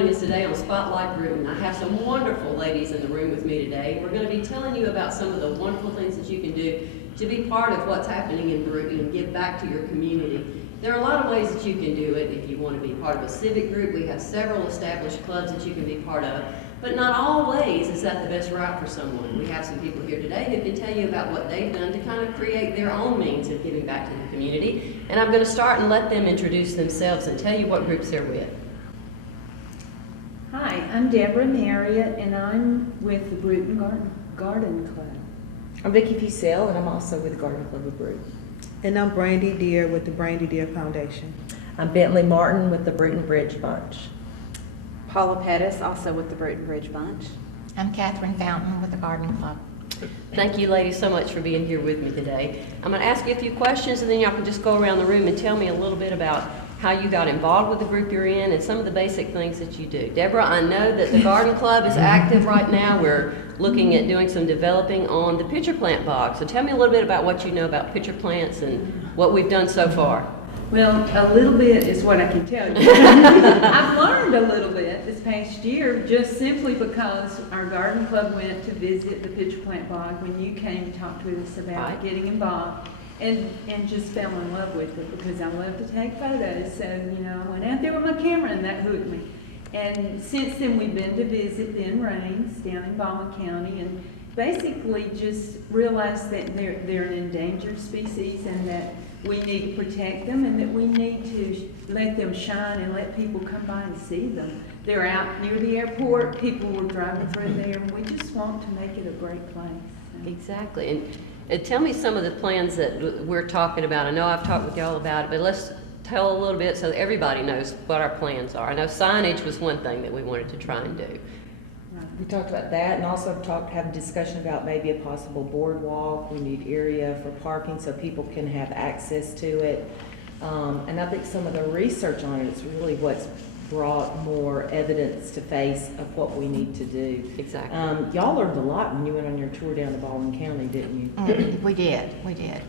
joining us today on Spotlight Brewton. I have some wonderful ladies in the room with me today. We're going to be telling you about some of the wonderful things that you can do to be part of what's happening in Brewton and give back to your community. There are a lot of ways that you can do it. If you want to be part of a civic group, we have several established clubs that you can be part of. But not always is that the best route for someone. We have some people here today who can tell you about what they've done to kind of create their own means of giving back to the community. And I'm going to start and let them introduce themselves and tell you what groups they're with. Hi, I'm Deborah Marriott, and I'm with the Brewton Garden Club. I'm Vicki Fussell, and I'm also with the Garden Club of Brewton. And I'm Brandi Deere with the Brandi Deere Foundation. I'm Bentley Martin with the Brewton Bridge Bunch. Paula Pettis, also with the Brewton Bridge Bunch. I'm Catherine Fountain with the Garden Club. Thank you ladies so much for being here with me today. I'm going to ask you a few questions and then y'all can just go around the room and tell me a little bit about how you got involved with the group you're in and some of the basic things that you do. Deborah, I know that the Garden Club is active right now. We're looking at doing some developing on the pitcher plant bog. So tell me a little bit about what you know about pitcher plants and what we've done so far. Well, a little bit is what I can tell you. I've learned a little bit this past year just simply because our garden club went to visit the pitcher plant bog when you came to talk to us about getting involved. And just fell in love with it because I love to take photos. So, I went out there with my camera and that hooked me. And since then we've been to visit the Rains down in Baldwin County and basically just realized that they're an endangered species and that we need to protect them and that we need to let them shine and let people come by and see them. They're out near the airport, people were driving through there, and we just want to make it a great place. So. Exactly. And tell me some of the plans that we're talking about. I know I've talked with y'all about it, but let's tell a little bit so that everybody knows what our plans are. I know signage was one thing that we wanted to try and do. We talked about that and also had a discussion about maybe a possible boardwalk. We need area for parking so people can have access to it. And I think some of the research on it is really what's brought more evidence to face of what we need to do. Exactly. Y'all learned a lot when you went on your tour down to Baldwin County, didn't you? We did.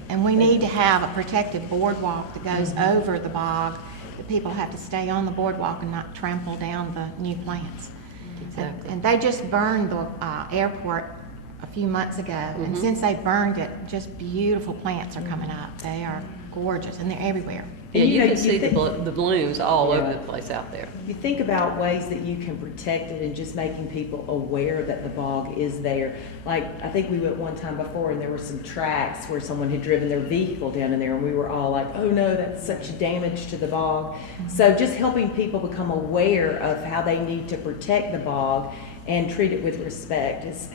And we need to have a protected boardwalk that goes over the bog. The people have to stay on the boardwalk and not trample down the new plants. Exactly. And they just burned the airport a few months ago. And since they burned it, just beautiful plants are coming up. They are gorgeous and they're everywhere. Yeah, you can see the blooms all over the place out there. You think about ways that you can protect it and just making people aware that the bog is there. Like, I think we went one time before and there were some tracks where someone had driven their vehicle down in there and we were all like, oh no, that's such damage to the bog. So just helping people become aware of how they need to protect the bog and treat it with respect is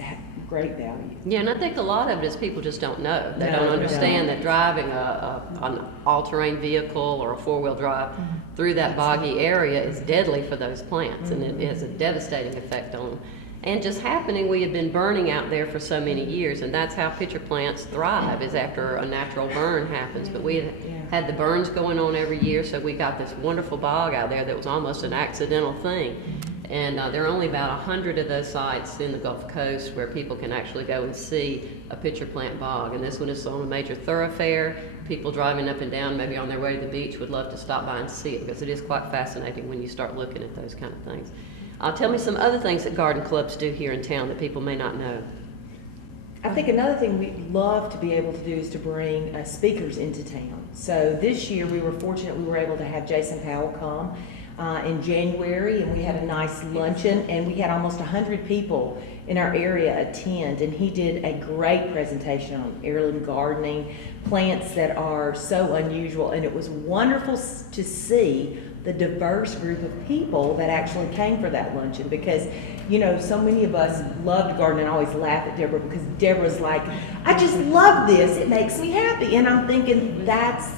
great value. Yeah, and I think a lot of it is people just don't know. They don't understand that driving an all-terrain vehicle or a four-wheel drive through that boggy area is deadly for those plants, and it has a devastating effect on them. And just happening, we have been burning out there for so many years, and that's how pitcher plants thrive, is after a natural burn happens. But we had the burns going on every year, so we got this wonderful bog out there that was almost an accidental thing. And there are only about 100 of those sites in the Gulf Coast where people can actually go and see a pitcher plant bog. And this one is on a major thoroughfare. People driving up and down, maybe on their way to the beach, would love to stop by and see it because it is quite fascinating when you start looking at those kind of things. Tell me some other things that garden clubs do here in town that people may not know. I think another thing we'd love to be able to do is to bring speakers into town. So this year we were fortunate we were able to have Jason Powell come in January, and we had a nice luncheon, and we had almost 100 people in our area attend, and he did a great presentation on heirloom gardening, plants that are so unusual, and it was wonderful to see the diverse group of people that actually came for that luncheon because, so many of us love to garden and always laugh at Deborah because Deborah's like, I just love this, it makes me happy, and I'm thinking that's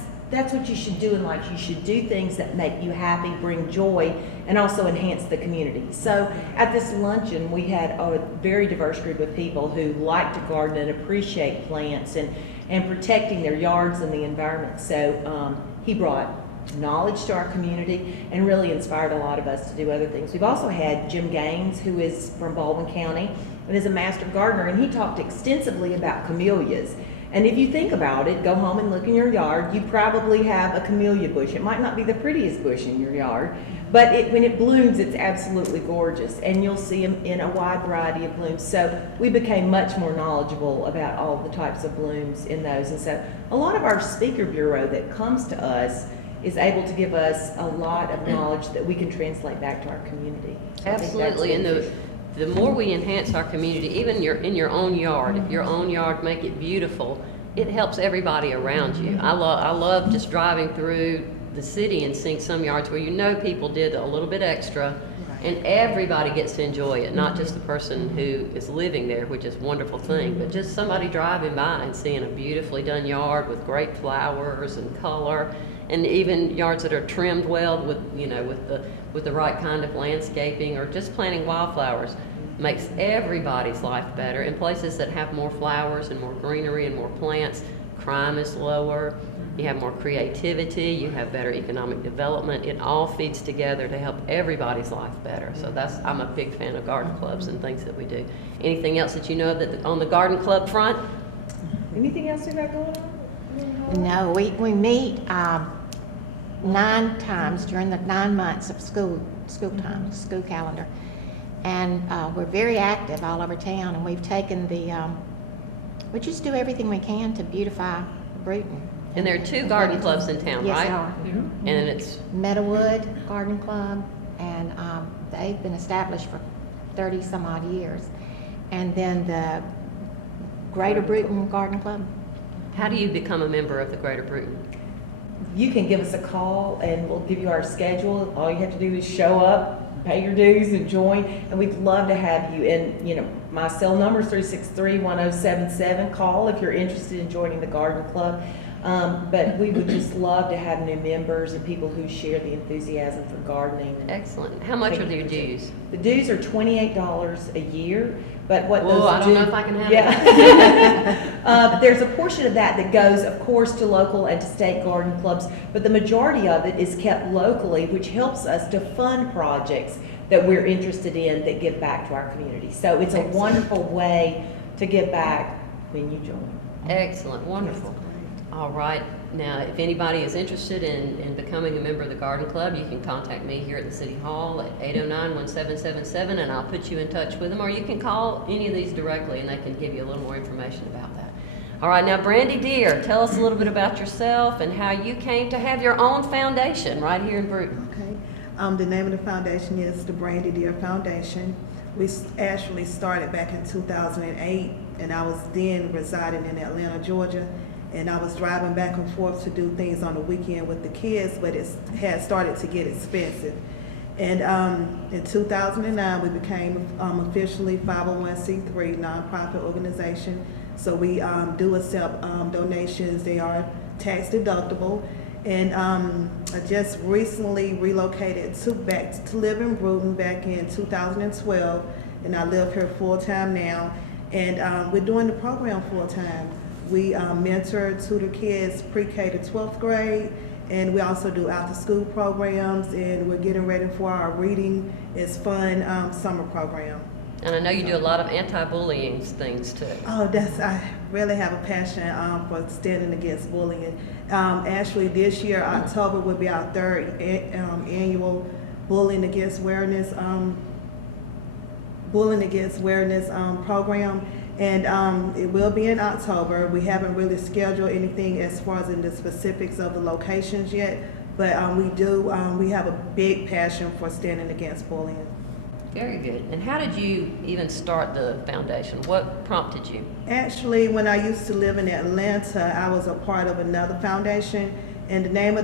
what you should do in life. You should do things that make you happy, bring joy, and also enhance the community. So at this luncheon, we had a very diverse group of people who like to garden and appreciate plants and protecting their yards and the environment. So he brought knowledge to our community and really inspired a lot of us to do other things. We've also had Jim Gaines, who is from Baldwin County and is a master gardener, and he talked extensively about camellias. And if you think about it, go home and look in your yard, you probably have a camellia bush. It might not be the prettiest bush in your yard, But when it blooms, it's absolutely gorgeous, and you'll see them in a wide variety of blooms. So we became much more knowledgeable about all the types of blooms in those. And so a lot of our speaker bureau that comes to us is able to give us a lot of knowledge that we can translate back to our community. So I think that's Absolutely, and beneficial. the more we enhance our community, even in your own yard, if your own yard make it beautiful, it helps everybody around you. I love just driving through the city and seeing some yards where you know people did a little bit extra, and everybody gets to enjoy it, not just the person who is living there, which is a wonderful thing, but just somebody driving by and seeing a beautifully done yard with great flowers and color, and even yards that are trimmed well with, you know, with the right kind of landscaping, or just planting wildflowers makes everybody's life better. In places that have more flowers and more greenery and more plants, crime is lower. You have more creativity, you have better economic development. It all feeds together to help everybody's life better. So I'm a big fan of garden clubs and things that we do. Anything else that you know that on the garden club front? Anything else you got going on? No, we meet 9 times during the 9 months of school time, school calendar. And we're very active all over town, and we've taken we just do everything we can to beautify Brewton. And there are 2 garden clubs in town, Yes, right? there are. And it's, Meadowood Garden Club, and they've been established for 30 some odd years. And then the Greater Brewton Garden Club. how do you become a member of the Greater Brewton? You can give us a call and we'll give you our schedule. All you have to do is show up, pay your dues and join, and we'd love to have you. And, you know, my cell number is 363-1077. Call if you're interested in joining the garden club. But we would just love to have new members and people who share the enthusiasm for gardening. Excellent. How much are their dues? The dues are $28 a year, but what Whoa, those I don't know if I can have yeah. There's a portion of that goes, of course, to local and to state garden clubs, but the majority of it is kept locally, which helps us to fund projects that we're interested in that give back to our community. So it's a wonderful way to give back when you join. Excellent, wonderful. All right, now if anybody is interested in becoming a member of the garden club, you can contact me here at the City Hall at 809-1777, and I'll put you in touch with them, or you can call any of these directly and they can give you a little more information about that. All right, now Brandi Deere, tell us a little bit about yourself and how you came to have your own foundation right here in Brewton. Okay. The name of the foundation is the Brandi Deere Foundation. We actually started back in 2008, and I was then residing in Atlanta, Georgia. And I was driving back and forth to do things on the weekend with the kids, but it had started to get expensive. And in 2009, we became officially 501c3 nonprofit organization. So we do accept donations. They are tax deductible. And I just recently relocated back to live in Brewton back in 2012, and I live here full time now. And we're doing the program full time. We mentor, tutor kids pre-K to 12th grade, and we also do after-school programs, and we're getting ready for our Reading is Fun summer program. And I know you do a lot of anti-bullying things too. Oh, I really have a passion for standing against bullying. Actually, this year, October will be our 3rd annual Bullying Against Awareness program. And it will be in October. We haven't really scheduled anything as far as in the specifics of the locations yet, but we have a big passion for standing against bullying. Very good. And how did you even start the foundation? What prompted you? Actually, when I used to live in Atlanta, I was a part of another foundation, and the name of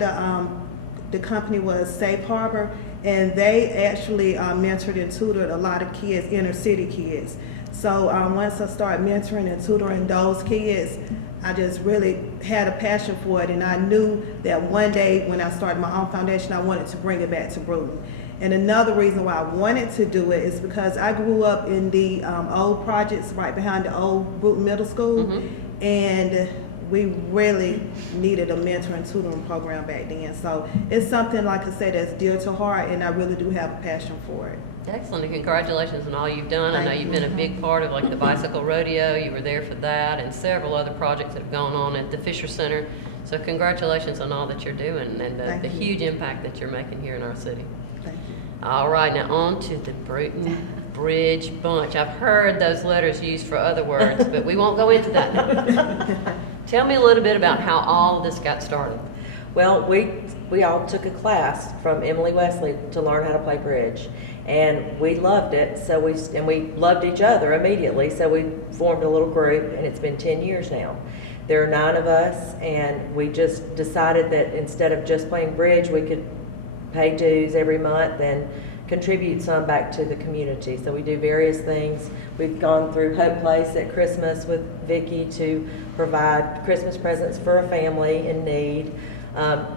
the company was Safe Harbor, and they actually mentored and tutored a lot of kids, inner city kids. So once I started mentoring and tutoring those kids, I just really had a passion for it, and I knew that one day when I started my own foundation, I wanted to bring it back to Brewton. And another reason why I wanted to do it is because I grew up in the old projects right behind the old Brewton Middle School, and we really needed a mentor and tutoring program back then. So it's something, like I said, that's dear to heart, and I really do have a passion for it. Excellent, and congratulations on all you've done. I know you've been a big part of like the bicycle rodeo. You were there for that, and several other projects that have gone on at the Fisher Center. So congratulations on all that you're doing and the huge impact that you're making here in our city. Thank you. All right, now on to the Brewton Bridge Bunch. I've heard those letters used for other words, but we won't go into that. Tell me a little bit about how all of this got started. Well, we all took a class from Emily Wesley to learn how to play bridge, and we loved it. So we loved each other immediately. So we formed a little group, and it's been 10 years now. There are 9 of us, and we just decided that instead of just playing bridge, we could pay dues every month and contribute some back to the community. So we do various things. We've gone through Hope Place at Christmas with Vicki to provide Christmas presents for a family in need.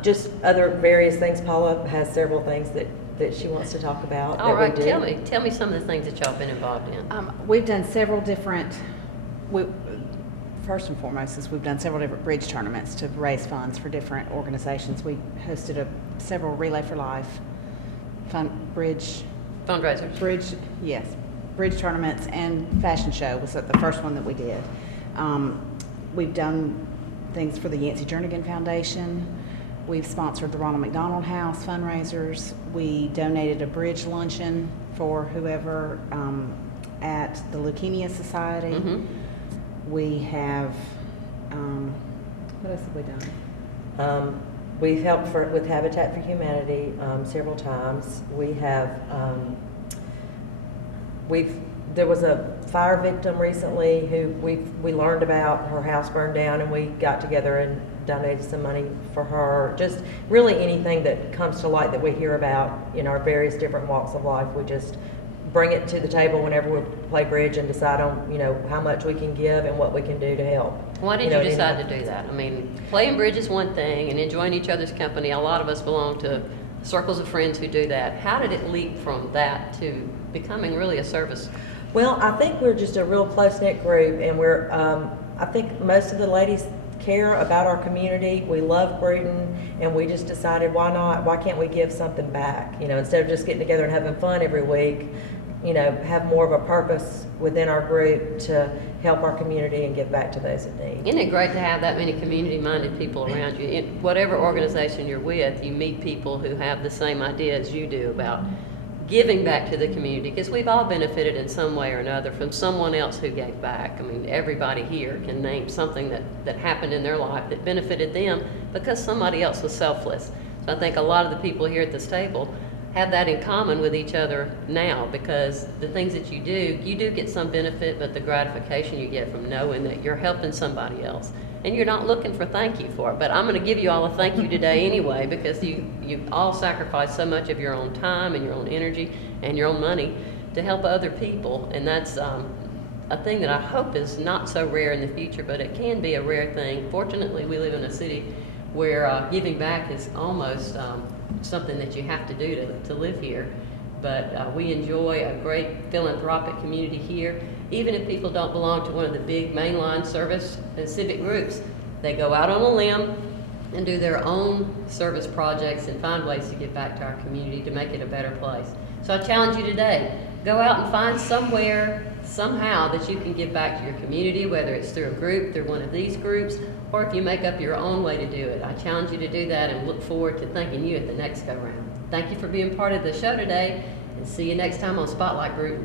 Just other various things. Paula has several things that she wants to talk about. All that right, we do. tell me some of the things that y'all been involved in. We've done several different, first and foremost is we've done several different bridge tournaments to raise funds for different organizations. We hosted several Relay for Life bridge tournaments, and fashion show was the first one that we did. We've done things for the Yancey Jernigan Foundation. We've sponsored the Ronald McDonald House fundraisers. We donated a bridge luncheon for whoever at the Leukemia Society. Mm-hmm. We have, what else have we done? We've helped with Habitat for Humanity several times. We have, there was a fire victim recently who we learned about. Her house burned down, and we got together and donated some money for her. Just really anything that comes to light that we hear about in our various different walks of life, we just bring it to the table whenever we play bridge and decide on, how much we can give and what we can do to help. Why did you decide to do that? I mean, playing bridge is one thing, and enjoying each other's company. A lot of us belong to circles of friends who do that. How did it leap from that to becoming really a service? Well, I think we're just a real close-knit group, and I think most of the ladies care about our community. We love Brewton, and we just decided, why can't we give something back? Instead of just getting together and having fun every week, have more of a purpose within our group to help our community and give back to those in need. Isn't it great to have that many community-minded people around you? In whatever organization you're with, you meet people who have the same idea as you do about giving back to the community, because we've all benefited in some way or another from someone else who gave back. I mean, everybody here can name something that happened in their life that benefited them because somebody else was selfless. So I think a lot of the people here at this table have that in common with each other now, because the things that you do get some benefit, but the gratification you get from knowing that you're helping somebody else. And you're not looking for thank you for it, but I'm going to give you all a thank you today anyway, because you all sacrifice so much of your own time and your own energy and your own money to help other people. And that's a thing that I hope is not so rare in the future, but it can be a rare thing. Fortunately, we live in a city where giving back is almost something that you have to do to live here. But we enjoy a great philanthropic community here. Even if people don't belong to one of the big mainline service and civic groups, they go out on a limb and do their own service projects and find ways to give back to our community to make it a better place. So I challenge you today, go out and find somewhere, somehow, that you can give back to your community, whether it's through a group, through one of these groups, or if you make up your own way to do it. I challenge you to do that and look forward to thanking you at the next go-round. Thank you for being part of the show today, and see you next time on Spotlight Group.